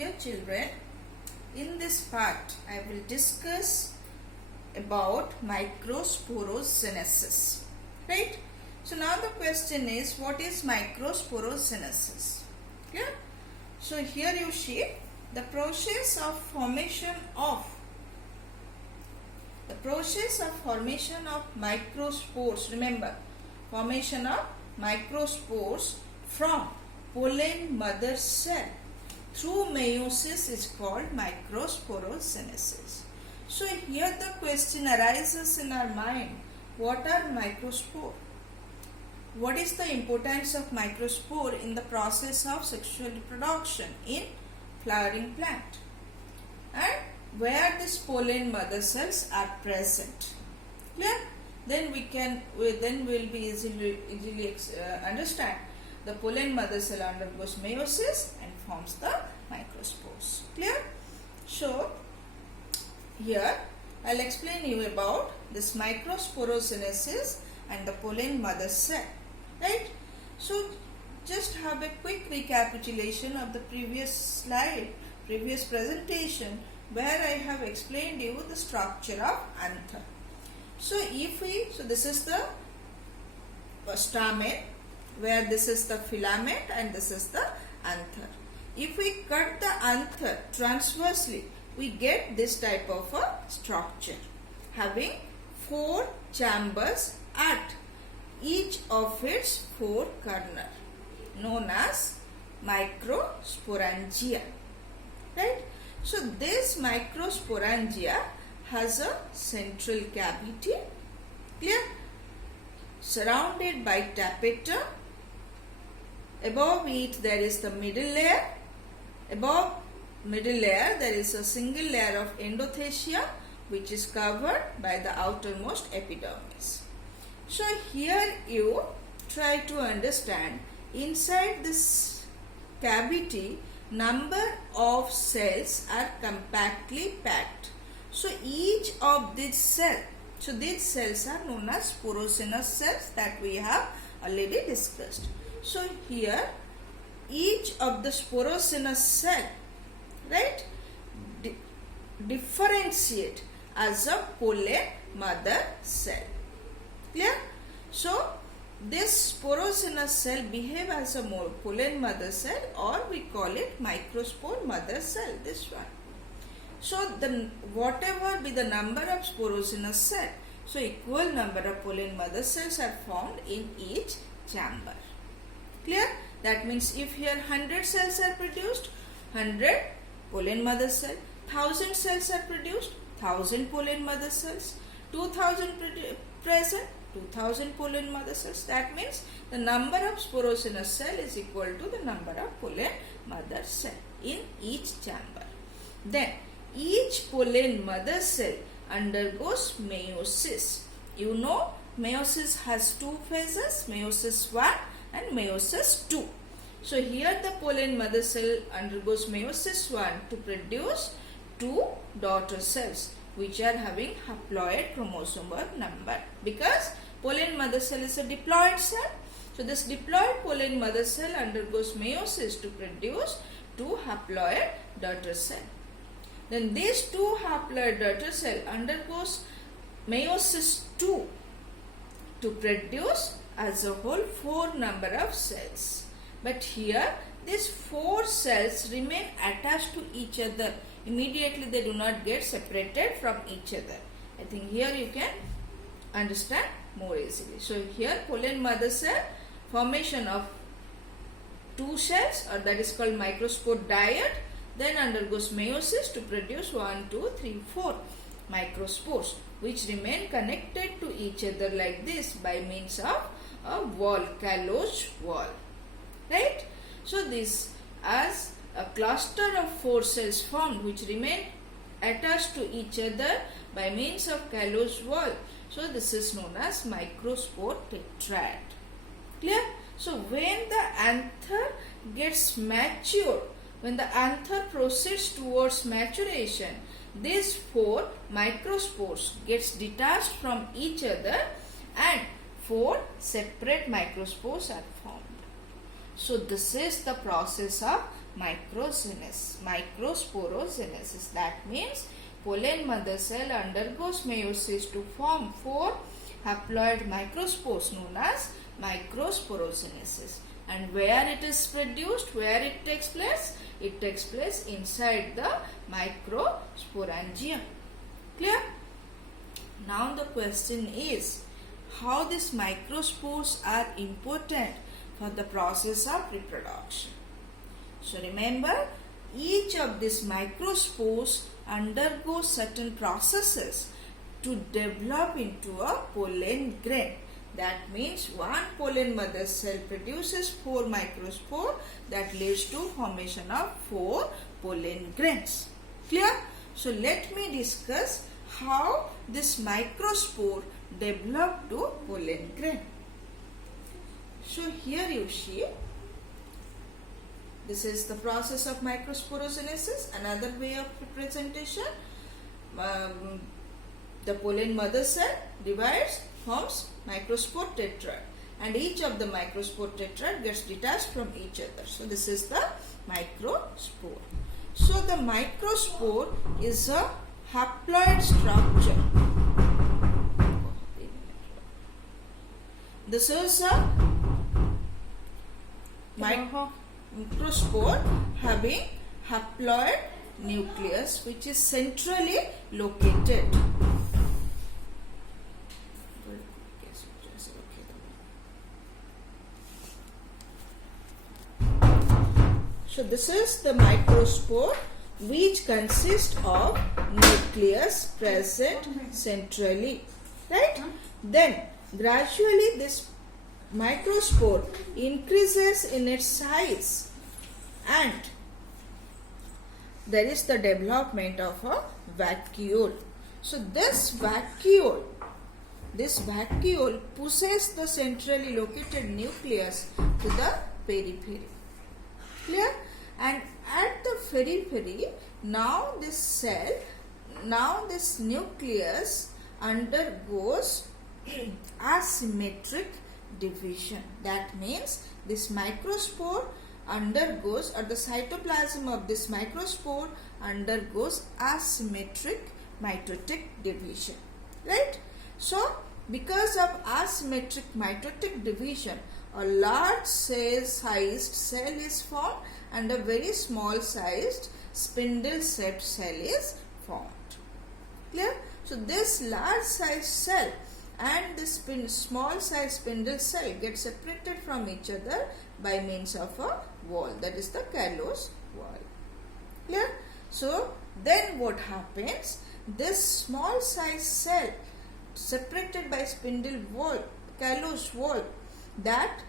Dear children, in this part I will discuss about microsporogenesis. Right? So now the question is, what is microsporogenesis? Yeah? So here you see the process of formation of microspores. Remember, formation of microspores from pollen mother cell through meiosis is called microsporogenesis. So here the question arises in our mind, what are microspore? What is the importance of microspore in the process of sexual reproduction in flowering plant? And where these pollen mother cells are present? Clear? Then we'll be easily understand. The pollen mother cell undergoes meiosis and forms the microspores. Clear? So here I'll explain you about this microsporogenesis and the pollen mother cell. Right? So just have a quick recapitulation of the previous presentation, where I have explained you the structure of anther. So this is the stamen, where this is the filament and this is the anther. If we cut the anther transversely, we get this type of a structure having 4 chambers at each of its 4 corners, known as microsporangia. Right? So this microsporangia has a central cavity, clear, surrounded by tapetum. Above it there is the middle layer. Above middle layer there is a single layer of endothecium, which is covered by the outermost epidermis. So here you try to understand, inside this cavity number of cells are compactly packed. So each of these cells, these cells are known as sporogenous cells that we have already discussed. So here each of the sporogenous cell, right, differentiate as a pollen mother cell. Clear? So this sporogenous cell behave as a pollen mother cell, or we call it microspore mother cell, this one. So whatever be the number of sporogenous cell, so equal number of pollen mother cells are found in each chamber. Clear? That means if here 100 cells are produced, 100 pollen mother cell, 1000 cells are produced, 1000 pollen mother cells, 2000 present, 2000 pollen mother cells. That means the number of sporogenous cell is equal to the number of pollen mother cell in each chamber. Then each pollen mother cell undergoes meiosis. You know, meiosis has 2 phases, meiosis 1 and meiosis 2. So here the pollen mother cell undergoes meiosis 1 to produce 2 daughter cells, which are having haploid chromosomal number, because pollen mother cell is a diploid cell. So this diploid pollen mother cell undergoes meiosis to produce 2 haploid daughter cell. Then these 2 haploid daughter cell undergoes meiosis 2 to produce as a whole 4 number of cells. But here these 4 cells remain attached to each other. Immediately they do not get separated from each other. I think here you can understand more easily. So here pollen mother cell, formation of 2 cells, or that is called microspore dyad, then undergoes meiosis to produce 1, 2, 3, 4 microspores, which remain connected to each other like this by means of a wall, callose wall. Right? So this as a cluster of 4 cells formed, which remain attached to each other by means of callose wall. So this is known as microspore tetrad. Clear? So when the anther gets mature, when the anther proceeds towards maturation, these 4 microspores gets detached from each other and 4 separate microspores are formed. So this is the process of microsporogenesis. That means pollen mother cell undergoes meiosis to form 4 haploid microspores known as microsporogenesis. And where it is produced, where it takes place? It takes place inside the microsporangium. Clear? Now the question is, how these microspores are important for the process of reproduction. So remember, each of these microspores undergoes certain processes to develop into a pollen grain. That means one pollen mother cell produces 4 microspores that leads to formation of 4 pollen grains. Clear? So let me discuss how this microspore develop to pollen grain. So here you see, this is the process of microsporogenesis. Another way of representation, the pollen mother cell divides, forms microspore tetrad, and each of the microspore tetrad gets detached from each other. So this is the microspore. So the microspore is a haploid structure. This is a microspore having haploid nucleus which is centrally located. So this is the microspore which consists of nucleus present centrally, right? Then gradually this microspore increases in its size and there is the development of a vacuole. So this vacuole pushes the centrally located nucleus to the periphery. Clear? And at the periphery, now this nucleus undergoes asymmetric division. That means this microspore undergoes, or the cytoplasm of this microspore undergoes asymmetric mitotic division, right? So because of asymmetric mitotic division, a large sized cell is formed and a very small sized spindle shaped cell is formed. Clear? So this large sized cell and this small sized spindle cell get separated from each other by means of a wall, that is the callose wall. Clear? So then what happens? This small sized cell separated by spindle wall, callose wall, that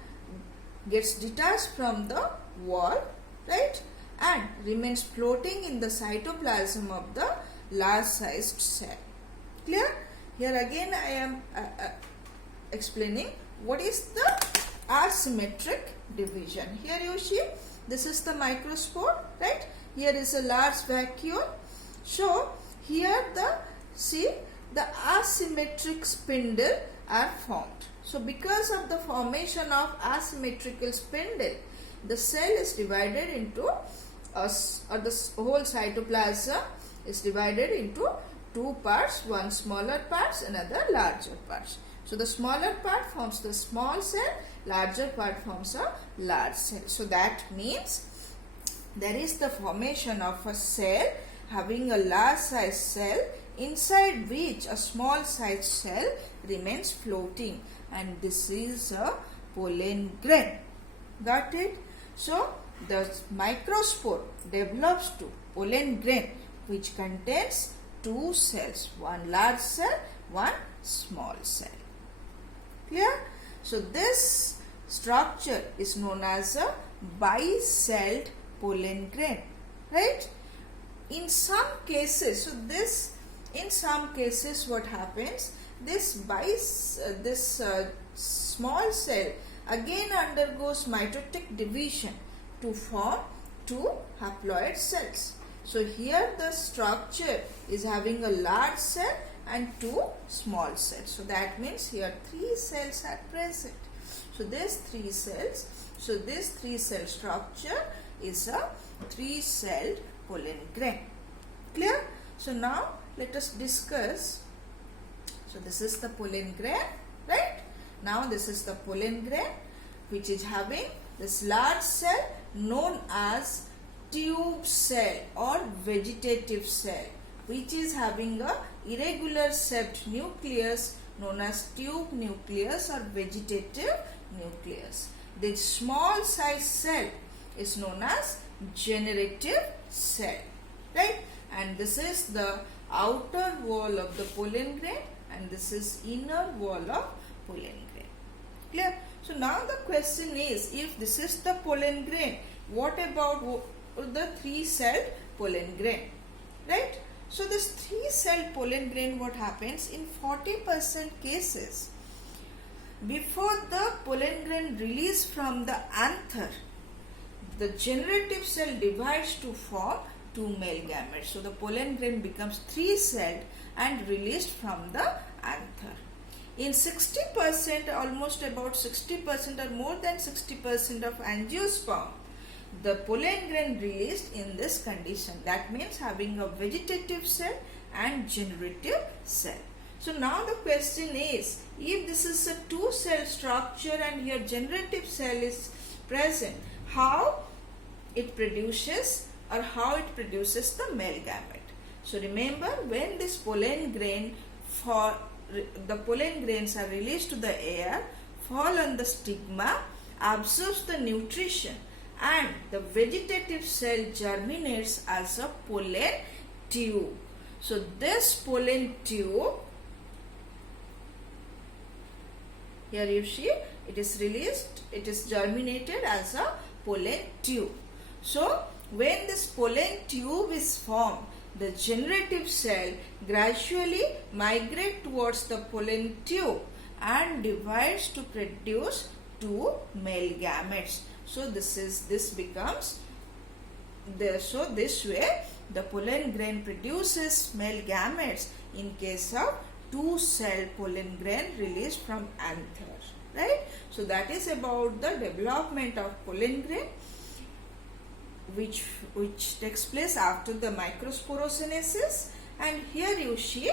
gets detached from the wall, right, and remains floating in the cytoplasm of the large sized cell. Clear? Here again I am explaining what is the asymmetric division. Here you see, this is the microspore, right? Here is a large vacuole. So here the asymmetric spindle are formed. So because of the formation of asymmetrical spindle, the cell is divided into, or the whole cytoplasm is divided into 2 parts, one smaller parts, another larger parts. So the smaller part forms the small cell, larger part forms a large cell. So that means there is the formation of a cell having a large size cell inside which a small size cell remains floating, and this is a pollen grain. Got it? So the microspore develops to pollen grain which contains 2 cells, one large cell, one small cell. Clear? So this structure is known as a bicelled pollen grain, right? In some cases, what happens? This small cell again undergoes mitotic division to form 2 haploid cells. So here the structure is having a large cell and 2 small cells. So that means here 3 cells are present. So these 3 cells, so this 3 cell structure is a 3-celled pollen grain. Clear? So now let us discuss. So this is the pollen grain, right? Now this is the pollen grain which is having this large cell known as tube cell or vegetative cell, which is having a irregular shaped nucleus known as tube nucleus or vegetative nucleus. This small size cell is known as generative cell, right? And this is the outer wall of the pollen grain and this is inner wall of pollen grain. Clear? So now the question is, if this is the pollen grain, what about the 3-celled pollen grain, right? So this 3-celled pollen grain, what happens in 40% cases, before the pollen grain release from the anther, the generative cell divides to form 2 male gametes. So the pollen grain becomes 3-celled and released from the anther. In 60%, almost about 60% or more than 60% of angiosperm, the pollen grain released in this condition. That means having a vegetative cell and generative cell. So now the question is, if this is a 2-cell structure and here generative cell is present, how it produces the male gamete. So remember, when this pollen grain the pollen grains are released to the air, fall on the stigma, absorbs the nutrition, and the vegetative cell germinates as a pollen tube. So this pollen tube, here you see, it is released, it is germinated as a pollen tube. So when this pollen tube is formed, the generative cell gradually migrates towards the pollen tube and divides to produce 2 male gametes. So this way the pollen grain produces male gametes in case of 2-cell pollen grain released from anther, right? So that is about the development of pollen grain, which takes place after the microsporogenesis. And here you see,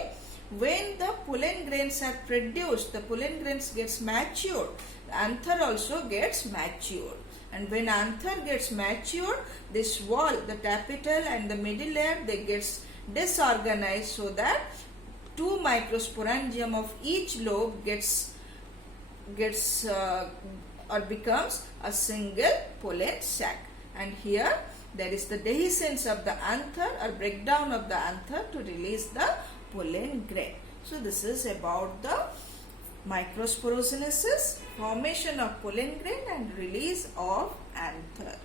when the pollen grains are produced, the pollen grains gets matured, the anther also gets matured. And when anther gets matured, this wall, the tapetal and the middle layer, they gets disorganized so that 2 microsporangium of each lobe gets or becomes a single pollen sac. And here there is the dehiscence of the anther or breakdown of the anther to release the pollen grain. So this is about the microsporogenesis, formation of pollen grain and release of anther.